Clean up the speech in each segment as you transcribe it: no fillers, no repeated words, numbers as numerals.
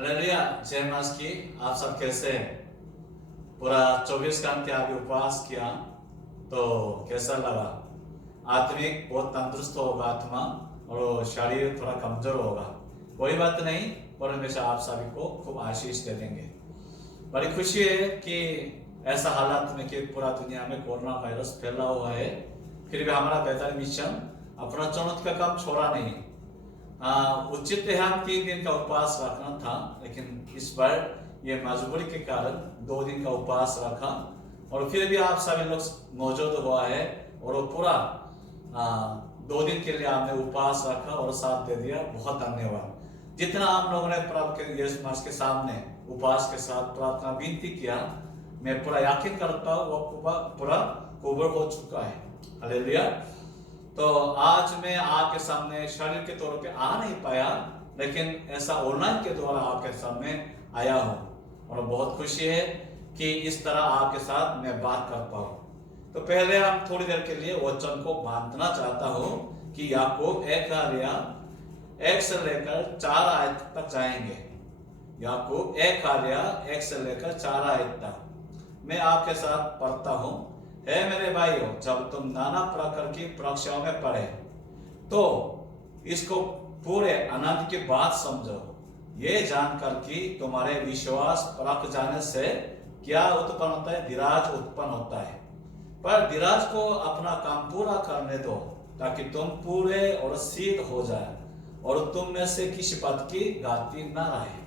Hallelujah. जय मास की। आप सब कैसे हैं? पूरा 24 घंटे आप उपवास किया तो कैसा लगा? आत्मिक बहुत तंदुरुस्त होगा आत्मा, और शरीर थोड़ा कमजोर होगा। कोई बात नहीं, परमेश्वर आप सभी को खूब आशीष दे देंगे। बड़ी खुशी है कि ऐसा हालात में कि पूरा दुनिया में कोरोना वायरस फैला हुआ है, फिर भी हमारा बेहतर मिशन अपना चुनौती का काम छोड़ा नहीं। उचित है हम 3 दिन का उपवास रखना था, लेकिन इस बार ये मजबूरी के कारण 2 दिन का उपवास रखा, और फिर भी आप सभी लोग मौजूद हुआ है, और वो पूरा 2 दिन के लिए आपने उपवास रखा और साथ दे दिया। बहुत धन्यवाद। जितना आप लोगों ने प्रभु के यीशु मसीह के सामने उपवास के साथ प्रार्थना विनती किया, मैं पूरा यकीन करता हूँ वो पूरा कबूल हो चुका है। हालेलुया। तो आज मैं आपके सामने शरीर के तौर पे आ नहीं पाया, लेकिन ऐसा ऑनलाइन के द्वारा आपके सामने आया हूँ, और बहुत खुशी है कि इस तरह आपके साथ मैं बात कर पाऊँ। तो पहले हम थोड़ी देर के लिए वचन को बांधना चाहता हूँ कि याकूब 1 से लेकर 4 आयत तक जाएंगे। याकूब 1 से लेकर 4 आयत तक मैं आपके साथ पढ़ता हूँ। हे मेरे भाइयों, जब तुम नाना प्रकार की परीक्षाओं में पड़े तो इसको पूरे आनंद की बात समझो, ये जानकर कि तुम्हारे विश्वास परख जाने से क्या उत्पन्न होता है? धीरज उत्पन्न होता है। पर धीरज को अपना काम पूरा करने दो, ताकि तुम पूरे और सिद्ध हो जाए, और तुम में से किसी बात की घाटी न रहे।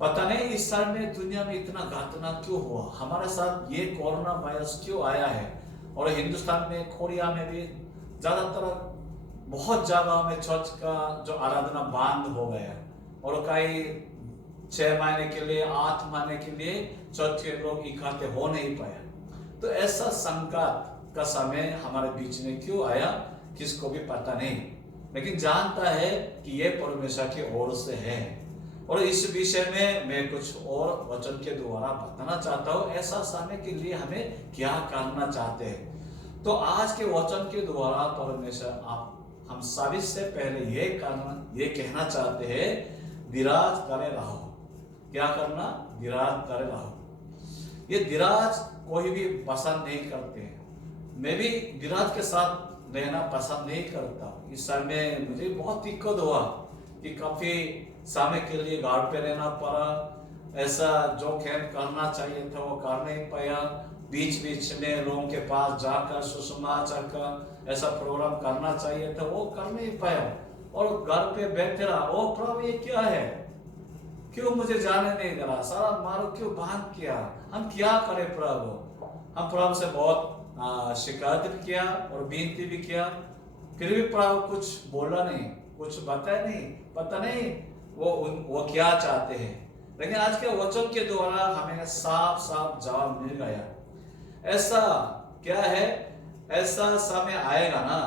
पता नहीं इस साल में दुनिया में इतना घटना क्यों हुआ, हमारे साथ ये कोरोना वायरस क्यों आया है। और हिंदुस्तान में, कोरिया में भी ज्यादातर बहुत जगहों में चर्च का जो आराधना बंद हो गया, और कई 6 महीने के लिए, 8 महीने के लिए चर्च के लोग इकट्ठे हो नहीं पाए। तो ऐसा संकट का समय हमारे बीच में क्यों आया, किसको भी पता नहीं, लेकिन जानता है कि ये परमेश्वर की ओर से है। और इस विषय में मैं कुछ और वचन के द्वारा बताना चाहता हूँ, ऐसा समय के लिए हमें क्या करना चाहते हैं। तो आज के वचन के द्वारा परमेश्वर हम सभी से पहले ये कहना चाहते हैं, धीरज करे रहो। क्या करना? धीरज करे रहो। ये धीरज कोई भी पसंद नहीं करते हैं। मैं भी धीरज के साथ रहना पसंद नहीं करता। इस समय मुझे बहुत दिक्कत हुआ कि काफी समय के लिए घर पे रहना पड़ा। ऐसा जो खेल करना चाहिए था वो कर नहीं पाया। बीच बीच में लोगों के पास जाकर सुसमाचार का ऐसा प्रोग्राम करना चाहिए था, वो कर नहीं पाया, और घर पे बैठे रहा। ओ प्रभु, ये क्या है? क्यों मुझे जाने नहीं दे रहा? सारा मारो क्यों बंद किया? हम क्या करें प्रभु? हम प्रभु से बहुत शिकायत भी किया और विनती भी किया, फिर भी प्रभु कुछ बोला नहीं, कुछ बताया नहीं। पता नहीं वो क्या चाहते हैं। लेकिन आज के वचन के द्वारा हमें साफ साफ जवाब मिल गया। ऐसा क्या है? ऐसा समय आएगा ना,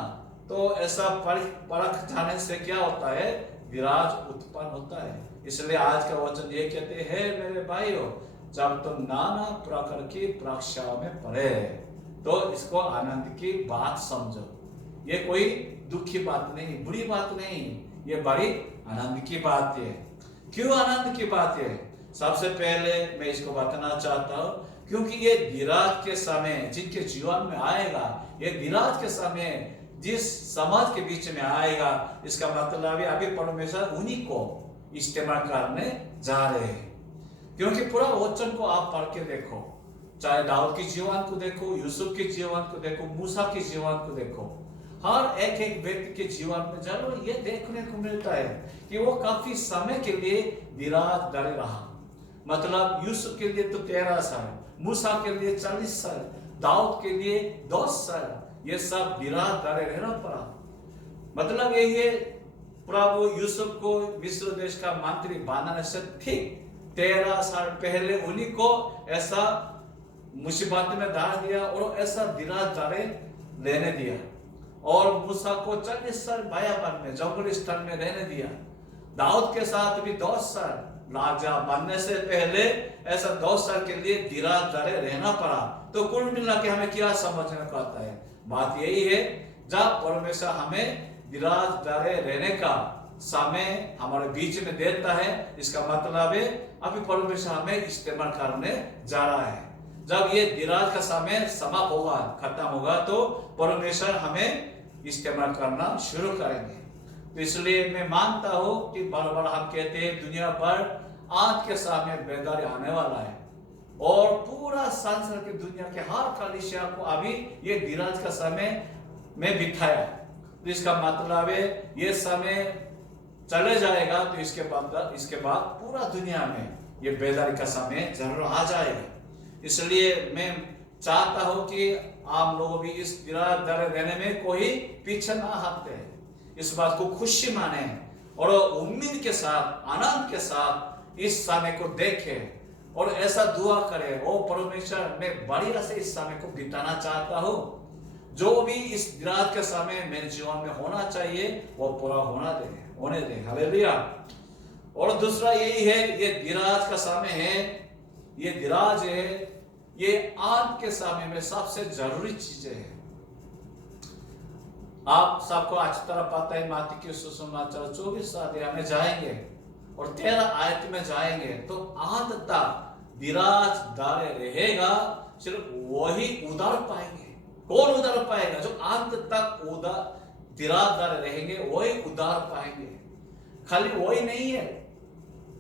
तो ऐसा परख जाने से क्या होता है? धीरज उत्पन्न होता है। इसलिए आज का वचन ये कहते हैं, मेरे भाइयों, जब तुम नाना प्रकार की परीक्षाओं में पड़े तो इसको आनंद की बात समझो। ये कोई दुखी बात नहीं, बुरी बात नहीं, ये बड़ी आनंद की बात है। क्यों आनंद की बात है? सबसे पहले मैं इसको बताना चाहता हूँ, क्योंकि ये धीरज के समय जिनके जीवन में आएगा, ये धीरज के समय जिस समाज के बीच में आएगा, इसका मतलब है अभी परमेश्वर उन्हीं को इस्तेमाल करने जा रहे हैं। क्योंकि पूरा वचन को आप पढ़ के देखो, चाहे दाऊद के जीवन को देखो, यूसुफ के जीवन को देखो, मूसा के जीवन को देखो, हर एक एक व्यक्ति के जीवन में जरूर ये देखने को मिलता है कि वो काफी समय के लिए धीरज धरे रहा। मतलब यूसुफ के लिए तो 13 साल, मूसा के लिए 40 साल, दाऊद के लिए 10 साल, ये सब धीरज धरे रहना पड़ा। मतलब ये प्रभु यूसुफ को मिस्र देश का मंत्री बनाने से ठीक 13 साल पहले उन्हीं को ऐसा मुसीबत में डाल दिया और ऐसा धीरज धरे लेने दिया। और मूसा को 40 साल बयाबान में जंगली स्थान में रहने दिया। दाऊद के साथ भी 10 साल राजा बनने से पहले ऐसा 10 साल के लिए धीरज धरे रहना पड़ा। तो कुल मिला के हमें क्या समझने को आता है? बात यही है, जब परमेश्वर हमें धीरज धरे रहने का समय हमारे बीच में देता है, इसका मतलब है अभी परमेश्वर हमें इस्तेमाल करने जा रहा है। जब ये दिराज का समय समाप्त होगा, खत्म होगा, तो परमेश्वर हमें इस्तेमाल करना शुरू करेंगे। तो इसलिए मैं मानता हूं कि बार बार हम कहते हैं दुनिया पर आज के समय बेदारी आने वाला है और पूरा संसार की दुनिया के हर कलीसिया को अभी ये दिराज का समय में बिठाया। तो इसका मतलब है ये समय चले जाएगा, तो इसके बाद पूरा दुनिया में ये बेदारी का समय जरूर आ जाएगा। इसलिए मैं चाहता हूं कि आप लोग भी इस दिराज रहने में कोई पीछे ना हटते, इस बात को खुशी माने और उम्मीद के साथ, आनंद के साथ इस समय को देखें और ऐसा दुआ करें, ओ परमेश्वर मैं बढ़िया से इस समय को बिताना चाहता हूं, जो भी इस दिराज के समय मेरे जीवन में होना चाहिए वो पूरा होने दे। हालेलुया। और दूसरा यही है, ये दिराज का समय है, ये दिराज है, ये आज के समय में सबसे जरूरी चीजें हैं। आप सबको अच्छी तरह पता है, मत्ती के सुसमाचार 24 अध्याय में जाएंगे और 13 आयत में जाएंगे तो अंत तक दिराज दारे रहेगा, सिर्फ वही उधार पाएंगे। कौन उधार पाएगा? जो अंत तक दिराज दारे रहेंगे वही उधार पाएंगे। खाली वही नहीं है,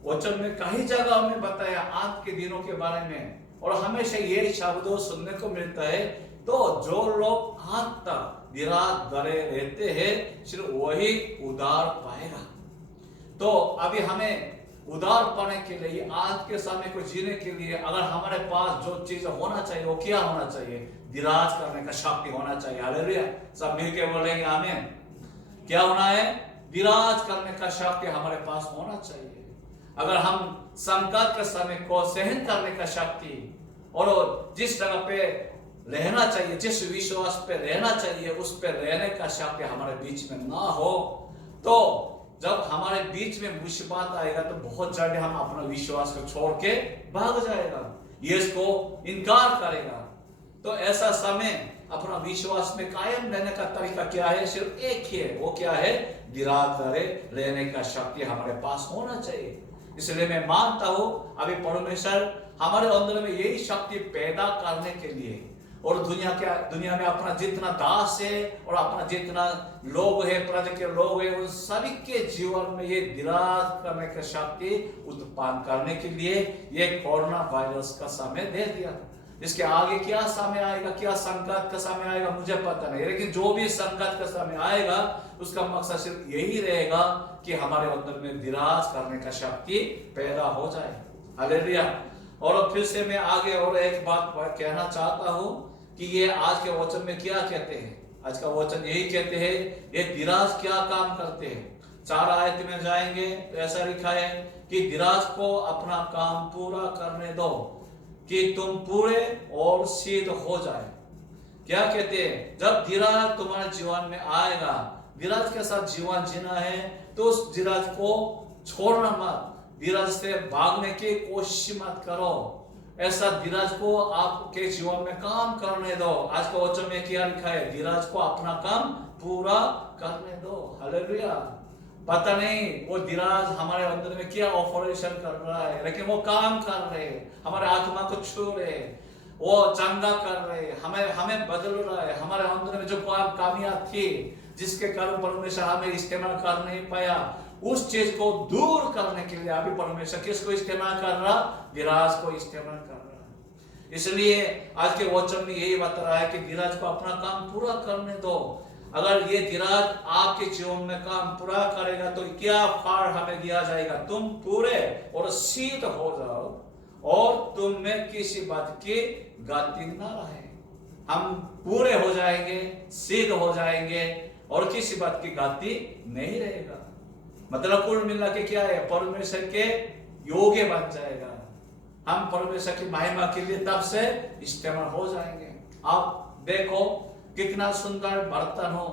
वचन में कई जगह में बताया अंत के दिनों के बारे में, और हमेशा ये शब्दों सुनने को मिलता है, तो जो लोग अंत तक दिराज दारे रहते हैं सिर्फ वही उधार पाएगा। तो अभी हमें उधार पाने के लिए, आज के समय को जीने के लिए, अगर हमारे पास जो चीज होना चाहिए वो क्या होना चाहिए? दिराज करने का शक्ति होना चाहिए। हालेलुया। सब मिलके बोलेंगे आमीन। क्या होना है? दिराज करने का शक्ति हमारे पास होना चाहिए। अगर हम संकट के समय को सहन करने का शक्ति और जिस जगह पे रहना चाहिए, जिस विश्वास पे रहना चाहिए उस पे रहने का शक्ति हमारे बीच में ना हो, तो जब हमारे बीच में मुसीबत आएगा तो बहुत जल्दी हम अपना विश्वास को छोड़ के भाग जाएगा, यीशु को इनकार करेगा। तो ऐसा समय अपना विश्वास में कायम रहने का तरीका क्या है? सिर्फ एक ही है, वो क्या है? दिराज रहने का शक्ति हमारे पास होना चाहिए। इसलिए मैं मानता हूं अभी परमेश्वर हमारे अंदर में यही शक्ति पैदा करने के लिए, और दुनिया में अपना जितना दास है और अपना जितना लोग है, प्रजा के लोग है, उन सभी के जीवन में ये दिराज करने का शक्ति उत्पन्न करने के लिए ये कोरोना वायरस का समय दे दिया। इसके आगे क्या समय आएगा, क्या संकट का समय आएगा मुझे पता नहीं, लेकिन जो भी संकट का समय आएगा उसका मकसद सिर्फ यही रहेगा कि हमारे अंदर में दिराज करने का शक्ति पैदा हो जाए। हालेलुया। और फिर से मैं आगे और एक बात कहना चाहता हूं कि ये आज के वचन में क्या कहते हैं। आज का वचन यही कहते हैं, ये दिराज क्या काम करते हैं। 4 आयत में जाएंगे तो ऐसा लिखा है कि दिराज को अपना काम पूरा करने दो कि तुम पूरे और सिद्ध हो जाए। क्या कहते हैं? जब दिराज तुम्हारे जीवन में आएगा, दिराज के साथ जीवन जीना है तो उस दिराज को छोड़ना मत, दिराज से भागने की कोशिश मत करो। ऐसा दिराज को आपके जीवन में काम करने दो। आज का वचन में क्या लिखा है? दिराज को अपना काम पूरा करने दो। हालेलुया। पता नहीं वो दिराज हमारे अंदर में क्या ऑपरेशन कर रहा है, लेकिन वो काम कर रहे हैं, हमारे आत्मा को छू रहे हैं, वो चंगा कर रहे हैं, हमें बदल रहा है। हमारे अंदर में जो कामियां थी जिसके कारण परमेश्वर हमें इस्तेमाल कर नहीं पाया, उस चीज को दूर करने के लिए अभी परमेश्वर किसको इस्तेमाल कर रहा? दिराज को इस्तेमाल कर रहा है। इसलिए आज के वचन में यही बता रहा है कि दिराज को अपना काम पूरा करने दो। अगर ये दिराज आपके जीवन में काम पूरा करेगा तो क्या फल हमें दिया जाएगा? तुम पूरे और सिद्ध हो जाओ और तुम में किसी बात की गलती न रहे। हम पूरे हो जाएंगे, सिद्ध हो जाएंगे और किसी बात की गलती नहीं रहेगा। मतलब कुल मिला के क्या है? परमेश्वर के योग्य बन जाएगा। हम परमेश्वर की महिमा के लिए तब से इस्तेमाल हो जाएंगे। आप देखो कितना सुंदर बर्तन हो,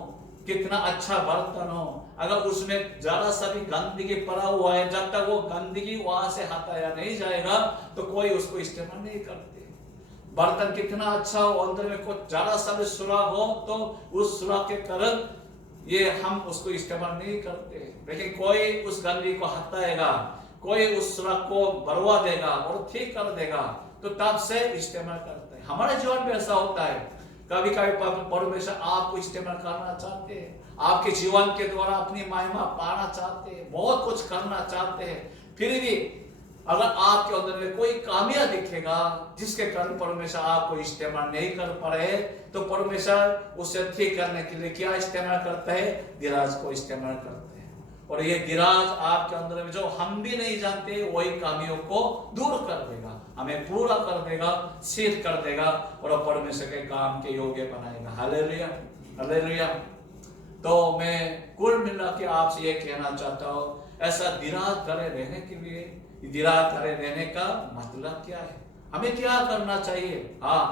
कितना अच्छा बर्तन हो, अगर उसमें जरा सा भी गंदगी पड़ा हुआ है, जब तक वो गंदगी वहां से हटाया नहीं जाएगा तो कोई उसको इस्तेमाल नहीं करते। बर्तन कितना अच्छा हो, अंदर में कुछ जरा सा भी सुराख हो तो उस सुराख के कारण ये हम उसको इस्तेमाल नहीं करते, लेकिन कोई उस गंदगी को हटाएगा, कोई उस सड़क को बढ़वा देगा और ठीक कर देगा, तो तब से इस्तेमाल करते हैं। हमारे जीवन में ऐसा होता है, कभी कभी परमेश्वर आपको इस्तेमाल करना चाहते हैं, आपके जीवन के द्वारा अपनी महिमा पाना चाहते हैं, बहुत कुछ करना चाहते हैं, फिर भी अगर आपके अंदर में कोई खामियां दिखेगा जिसके कारण परमेश्वर आपको इस्तेमाल नहीं कर पा रहे, तो परमेश्वर उसे ठीक करने के लिए क्या इस्तेमाल करता है? गिराज को इस्तेमाल करते हैं। और ये गिराज आपके अंदर में जो हम भी नहीं जानते वही खामियों को दूर कर देगा, हमें पूरा कर देगा, सिद्ध कर देगा और परमेश्वर के काम के योग्य बनाएगा। Hallelujah, hallelujah. तो मैं कुल मिला के आपसे ये कहना चाहता हूँ, ऐसा धीरज धरे रहने के लिए, धीरज धरे रहने का मतलब क्या है, हमें क्या करना चाहिए? हाँ,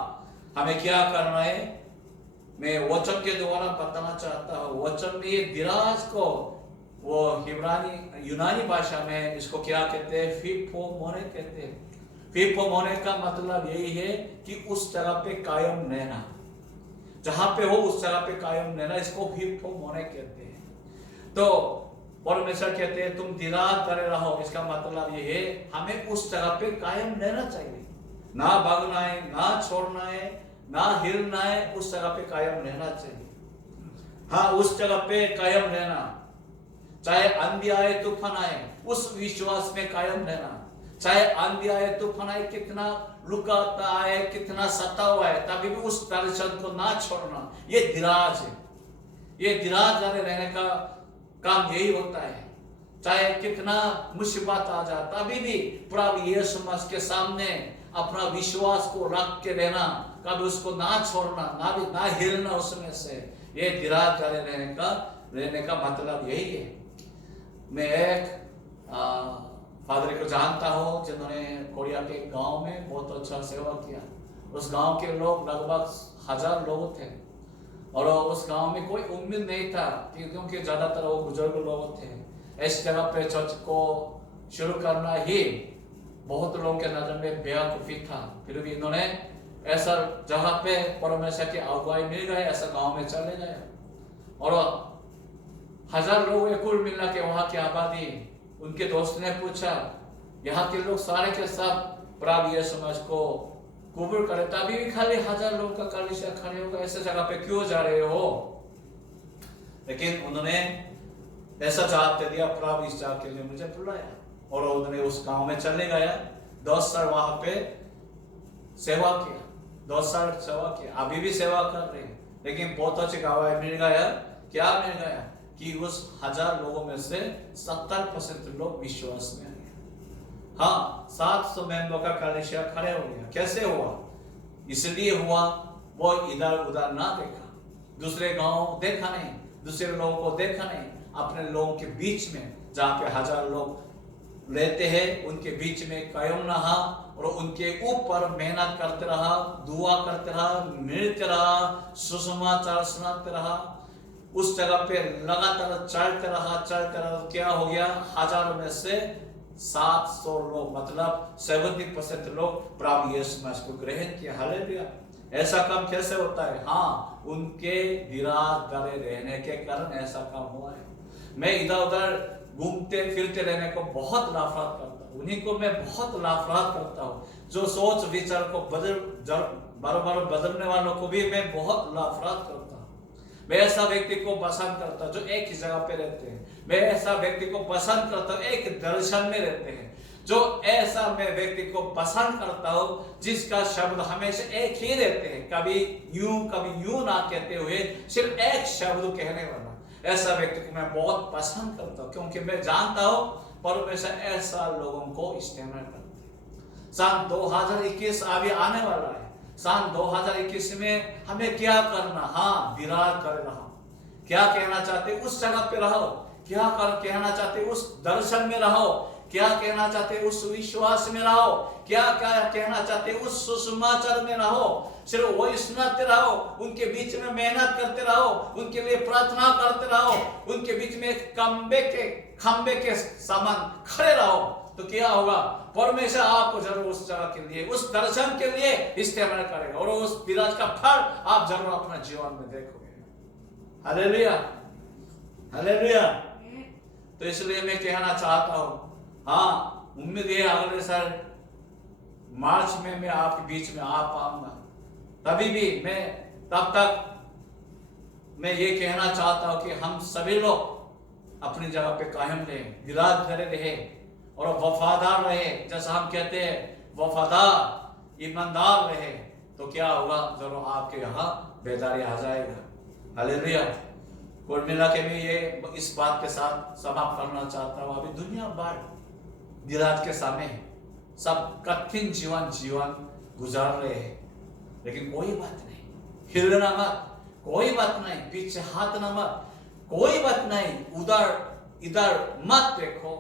हमें क्या करना है मैं वचन के द्वारा बताना चाहता हूँ। वचन में ये धीरज को वो यूनानी भाषा में इसको क्या कहते हैं? फिप्पोमोने कहते हैं। फिप्पोमोने का मतलब यही है कि उस जगह पे कायम रहना, जहां पे हो उस जगह पे कायम रहना, इसको फिप्पोमोने कहते हैं। तो परमेश्वर कहते हैं तुम धीरज धरे रहो, इसका मतलब ये है हमें उस जगह पे कायम रहना चाहिए, ना भागना है, ना छोड़ना है, ना हिलना है, उस जगह पे कायम रहना चाहिए। हाँ, उस जगह पे कायम रहना, चाहे आंधी आए तूफान आए, उस विश्वास में कायम रहना, चाहे आंधी आए तूफान आए, कितना रुकाता आए, कितना सतावा है, तभी भी उस दर्शन को ना छोड़ना, ये धीरज है। ये धीरज धरे रहने का काम यही होता है। चाहे कितना मुसीबत आ जाए तभी भी प्रभु यीशु मसीह के सामने अपना विश्वास को रख के रहना, कभी उसको ना छोड़ना, ना हिलना उसमें से, ये धीरज धरे रहने का मतलब यही है। मैं एक फादर को जानता हूँ जिन्होंने कोरिया के गांव में बहुत अच्छा सेवा किया। उस गांव के लोग लगभग 1000 लोग थे और उस गांव में कोई उम्मीद नहीं था क्योंकि ज्यादातर वो बुजुर्ग लोग थे। इस जगह पे चर्च को शुरू करना ही बहुत लोगों के नजर में बेवकूफी था, फिर भी इन्होंने ऐसा जगह पे परमेश्वर की अगुवाई मिल गए, ऐसा गांव में चले गए और 1000 लोग कुल मिला के वहां की आबादी। उनके दोस्त ने पूछा, यहाँ के लोग सारे के सब प्रभु यीशु मसीह को कबूल करे, तभी भी खाली 1000 लोग का कलीसिया खड़े होगा, ऐसे जगह पे क्यों जा रहे हो? लेकिन उन्होंने ऐसा जवाब दे दिया, प्रभु इस जगह के लिए मुझे बुलाया और उन्होंने उस गांव में चले गया। 10 साल वहां पे सेवा किया, 10 साल सेवा किया, अभी भी सेवा कर रहे हैं। लेकिन बहुत अच्छी गवाही मिल गया, क्या मिल गया कि उस 1000 लोगों में से 70% लोग विश्वास में आ गए। हाँ, 700 मेंबरों का कलीसिया खड़े हो गया। कैसे हुआ? इसलिए हुआ वो इधर उधर ना देखा, दूसरे गांव देखा नहीं, दूसरे लोगों को देखा नहीं, अपने लोगों के बीच में जहाँ पे 1000 लोग रहते हैं उनके बीच में कायम रहा और उनके ऊपर मेहनत करते रहा, दुआ करते रहा, मिलते रहा, सुसमाचार सुनाते रहा, उस जगह पे लगातार चलते रहा। क्या हो गया? 1000 में से 700 लोग, मतलब 70% लोग प्रभु यीशु मसीह को ग्रहण किया। हालेलुया। ऐसा काम कैसे होता है? हाँ, उनके धीरज धरे रहने के कारण ऐसा काम हुआ है। मैं इधर उधर घूमते फिरते रहने को बहुत नफरत करता हूँ, उन्हीं को मैं बहुत नफरत करता हूँ। जो सोच विचार को बार बदलने वालों को भी मैं बहुत नफरत करता हूँ। मैं ऐसा व्यक्ति को पसंद करता जो एक ही जगह पे रहते हैं। मैं ऐसा व्यक्ति को पसंद करता हूँ एक दर्शन में रहते हैं। जो ऐसा मैं व्यक्ति को पसंद करता हूँ जिसका शब्द हमेशा एक ही रहते हैं, कभी यूं ना कहते हुए सिर्फ एक शब्द कहने वाला, ऐसा व्यक्ति को मैं बहुत पसंद करता हूँ, क्योंकि मैं जानता हूँ परमेश्वर ऐसा लोगों को इस्तेमाल करते हैं। सन 2021 अभी आने वाला है। सन 2021 में हमें क्या करना? हाँ, धीरज करे रहो। क्या कहना चाहते उस जगह पे रहो, क्या कहना चाहते उस दर्शन में रहो, क्या कहना चाहते उस विश्वास में रहो, क्या कहना चाहते उस सुसमाचार में रहो। सिर्फ वही सुनाते रहो, उनके बीच में मेहनत करते रहो, उनके लिए प्रार्थना करते रहो, उनके बीच में खंबे के समान खड़े रहो, तो क्या होगा? परमेश्वर आपको जरूर उस जगह के लिए, उस दर्शन के लिए इस्तेमाल करेगा और उस धीरज का फल आप जरूर अपना जीवन में देखोगे। हालेलुया। हालेलुया। तो इसलिए मैं कहना चाहता हूँ, हाँ उम्मीद है अगले साल मार्च में मैं आपके बीच में आ पाऊंगा। तभी भी मैं तब तक मैं ये कहना चाहता हूँ कि हम सभी लोग अपनी जगह पे कायम रहे, विराज करे रहे और वफादार रहे। जैसा हम कहते हैं वफादार ईमानदार रहे, तो क्या होगा, जरूर आपके यहाँ बेदारी आ जाएगा। हालेलुया। कुल मिला के मैं ये इस बात के साथ समाप्त करना चाहता हूँ। अभी दुनिया भर विराज के सामने सब कठिन जीवन गुजार रहे हैं, लेकिन कोई बात नहीं, हिलना मत, कोई बात नहीं, पीछे हाथ न मत, कोई बात नहीं, उधर इधर मत देखो।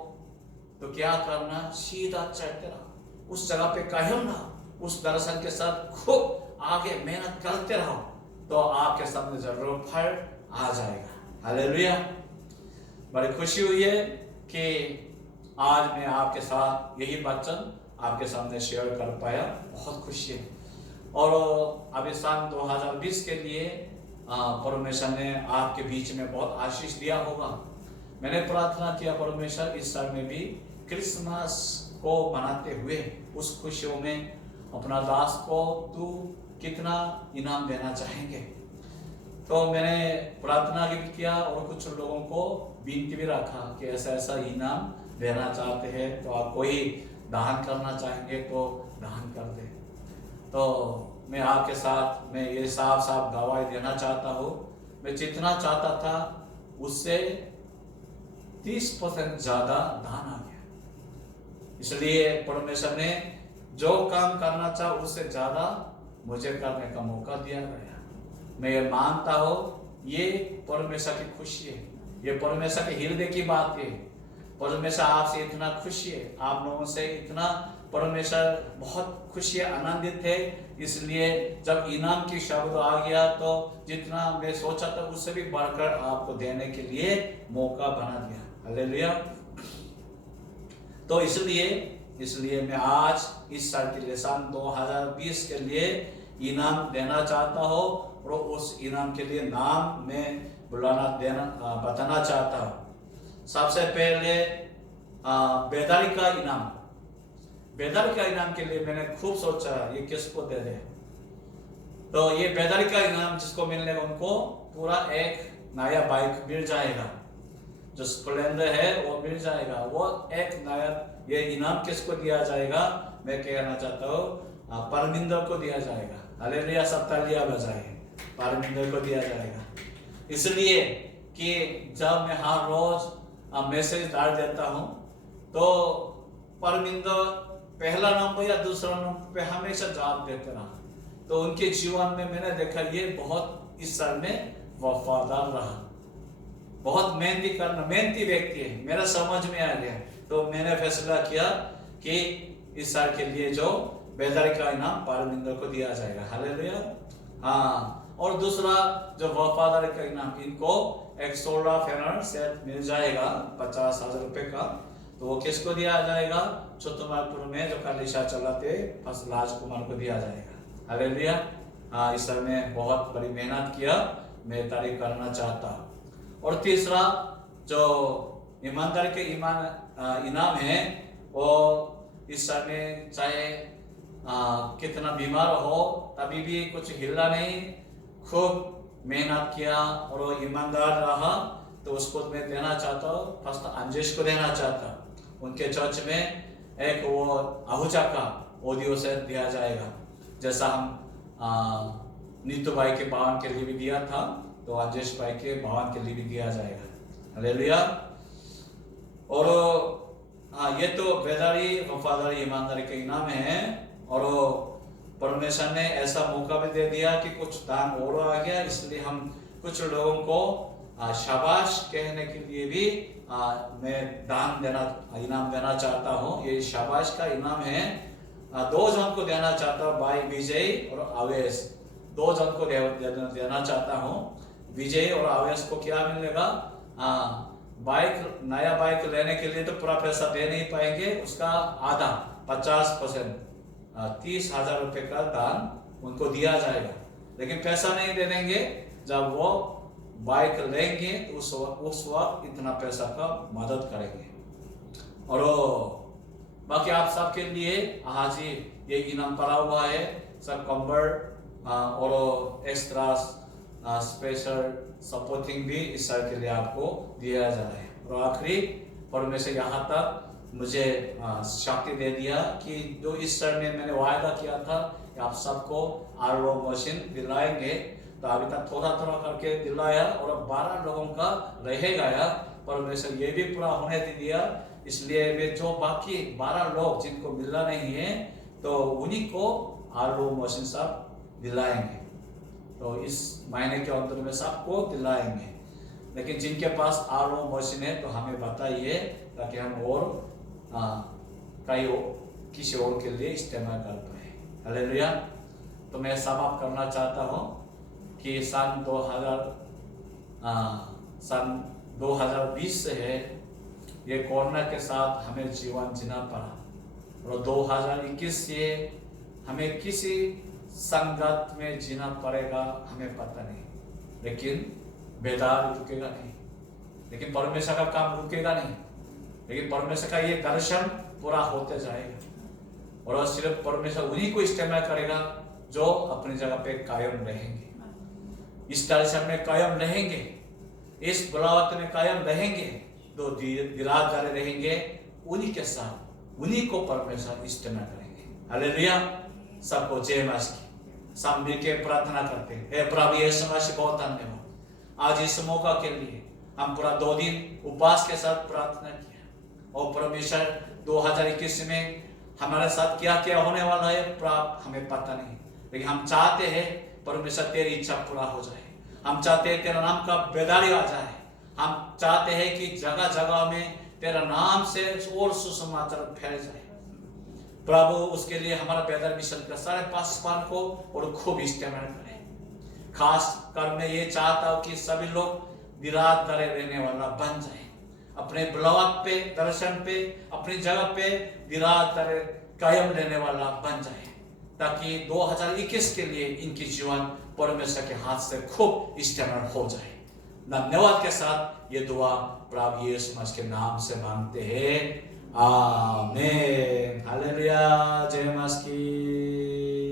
तो क्या करना, सीधा चलते रहो, उस जगह पे कायम रहो, उस दर्शन के साथ खूब आगे मेहनत करते रहो, तो आपके सामने जरूर फल आ जाएगा। हालेलुया। बड़ी खुशी हुई है कि आज मैं आपके साथ यही वचन आपके सामने शेयर कर पाया, बहुत खुशी है। और अभी सन 2020 के लिए परमेश्वर ने आपके बीच में बहुत आशीष दिया होगा। मैंने प्रार्थना किया, परमेश्वर इस साल में भी क्रिसमस को मनाते हुए उस खुशियों में अपना दास को तू कितना इनाम देना चाहेंगे। तो मैंने प्रार्थना भी किया और कुछ लोगों को विनती भी रखा कि ऐसा ऐसा इनाम देना चाहते हैं, तो आप कोई दान करना चाहेंगे तो दान कर दे। तो मैं आपके साथ मैं ये साफ गवाही देना चाहता हूँ, मैं जितना चाहता था उससे 30% ज्यादा दान आ गया। इसलिए परमेश्वर ने जो काम करना चाहा उससे ज्यादा मुझे करने का मौका दिया गया। मैं ये मानता हूँ ये परमेश्वर की खुशी है, ये परमेश्वर के हृदय की बात है। परमेश्वर आपसे इतना खुशी है, आप लोगों से इतना परमेश्वर बहुत खुशी आनंदित है। इसलिए जब इनाम की शब्द आ गया तो जितना मैं सोचा था उससे भी बढ़कर आपको देने के लिए मौका बना दिया। हालेलुया। तो इसलिए मैं आज इस साल के लिए सन 2020 के लिए इनाम देना चाहता हूँ और उस इनाम के लिए नाम मैं बताना चाहता हूँ। सबसे पहले बेदारी का इनाम। बेदारी का इनाम के लिए मैंने खूब सोचा ये किसको दे दे। तो ये बेदारी का इनाम जिसको मिलने उनको पूरा एक नया बाइक मिल जाएगा, जो स्प्लेंडर है वो मिल जाएगा। वो एक नया ये इनाम किसको दिया जाएगा, मैं कहना चाहता हूँ परमिंदर को दिया जाएगा। हालेलुया। सब तालियां बजाएं, परमिंदर को दिया जाएगा। इसलिए कि जब मैं हर रोज मैसेज डाल देता हूँ तो परमिंदर पहला नंबर या दूसरा नंबर पे हमेशा जवाब देते रहा। तो उनके जीवन में मैंने देखा ये बहुत इस साल में वफादार रहा, बहुत मेहनती व्यक्ति है, मेरा समझ में आ गया। तो मैंने फैसला किया कि इस साल के लिए जो बेदारी का इनाम परमिंदर को दिया जाएगा। हालेलुया। हाँ, और दूसरा जो वफादारी का इनाम, इनको एक सोलर पैनल सेट मिल जाएगा 50,000 रुपए का। तो वो किसको दिया जाएगा, चुतुमापुर में जो कलिशा चलाते राजकुमार को दिया जाएगा। हालेलुया। हाँ, इस समय बहुत बड़ी मेहनत किया, मैं तारीफ करना चाहता हूँ। और तीसरा जो ईमानदारी के इनाम है, वो इस समय चाहे कितना बीमार हो तभी भी कुछ हिला नहीं, खूब मेहनत किया और वो ईमानदार रहा, तो उसको मैं देना चाहता हूँ। फर्स्ट अंजेश को देना चाहता हूँ। उनके चर्च में एक वो आहूजा का ऑडियो सेट दिया जाएगा, जैसा हम नीतू भाई के भावन के लिए भी दिया था, तो अंजेश भाई के भावन के लिए भी दिया जाएगा। हालेलुया। और हाँ, ये तो बेदारी वफादारी ईमानदारी के इनाम है। और परमेश्वर ने ऐसा मौका भी दे दिया कि कुछ दान और आ गया, इसलिए हम कुछ लोगों को शाबाश कहने के लिए भी मैं इनाम देना चाहता हूँ। ये शाबाश का इनाम है, 2 जन को देना चाहता हूँ, भाई विजय और आवेश। 2 जन को देना चाहता हूँ। विजय और आवेश को क्या मिलेगा, नया बाइक लेने के लिए तो पूरा पैसा दे नहीं पाएंगे, उसका आधा 50% 30,000 रुपए का दान उनको दिया जाएगा। लेकिन पैसा नहीं दे देंगे, जब वो बाइक लेंगे तो उस वक्त इतना पैसा का मदद करेंगे। और बाकी आप सबके लिए आज ये इनाम पड़ा हुआ है, सब कंबर्ट और एक्स्ट्रा स्पेशल सपोर्टिंग भी इस साल के लिए आपको दिया जा रहा है। और आखिरी परमेश्वर यहाँ तक मुझे शक्ति दे दिया कि जो इस साल में मैंने वायदा किया था कि आप सबको RO मशीन दिलाएंगे, तो अभी तक थोड़ा थोड़ा करके दिलाया और 12 लोगों का रहेगा यार, परमेश्वर ये भी पूरा होने दे दिया। इसलिए वे जो बाकी 12 लोग जिनको मिला नहीं है तो उन्हीं को RO मशीन सब दिलाएंगे। तो इस महीने के अंत में सबको दिलाएंगे, लेकिन जिनके पास RO मशीन है तो हमें बताइए ताकि हम और कई किसी और के लिए इस्तेमाल कर पाए। हालेलुया। तो मैं समाप्त करना चाहता हूँ कि सन 2020 से है ये कोरोना के साथ हमें जीवन जीना पड़ा, और 2021 से हमें किसी संगत में जीना पड़ेगा, हमें पता नहीं, लेकिन बेदार रुकेगा नहीं, लेकिन परमेश्वर का काम रुकेगा नहीं, लेकिन परमेश्वर का ये दर्शन पूरा होते जाएगा। और सिर्फ परमेश्वर उन्हीं को इस्तेमाल करेगा जो अपनी जगह पे कायम रहेंगे, इस दर्शन में कायम रहेंगे, इस बुलावट में कायम रहेंगे, तो विराजदार रहेंगे, उन्हीं के साथ उन्हीं को परमेश्वर इस्तेमाल करेंगे। हालेलुया। सबको जय मसीह। सब मिल के प्रार्थना करते हैं। हे प्रभु यीशु मसीह, बहुत धन्यवाद आज इस मौका के लिए। हम पूरा 2 दिन उपवास के साथ प्रार्थना किया, और परमेश्वर 2021 में हमारे साथ क्या क्या होने वाला है प्रभु हमें पता नहीं, लेकिन हम चाहते हैं परमेश्वर तेरी इच्छा पूरा हो जाए। हम चाहते हैं तेरा नाम का बेदारी आ जाए। हम चाहते हैं कि जगह जगह में तेरा नाम से और सुसमाचार फैल जाए प्रभु। उसके लिए हमारा बेदार मिशन का सारे पासवान को और खूब इस्तेमाल करें। खास कर मैं ये चाहता हूँ कि सभी लोग विराजदार रहने वाला बन जाए, अपने बुलावट पे, दर्शन पे, अपनी जगह पे विराजदार कायम रहने वाला बन जाए, ताकि 2021 के लिए इनकी जीवन परमेश्वर के हाथ से खूब इस्तेमाल हो जाए। धन्यवाद के साथ ये दुआ प्रभु यीशु मसीह के नाम से मांगते हैं, आमीन। हालेलुया। जय मसीह।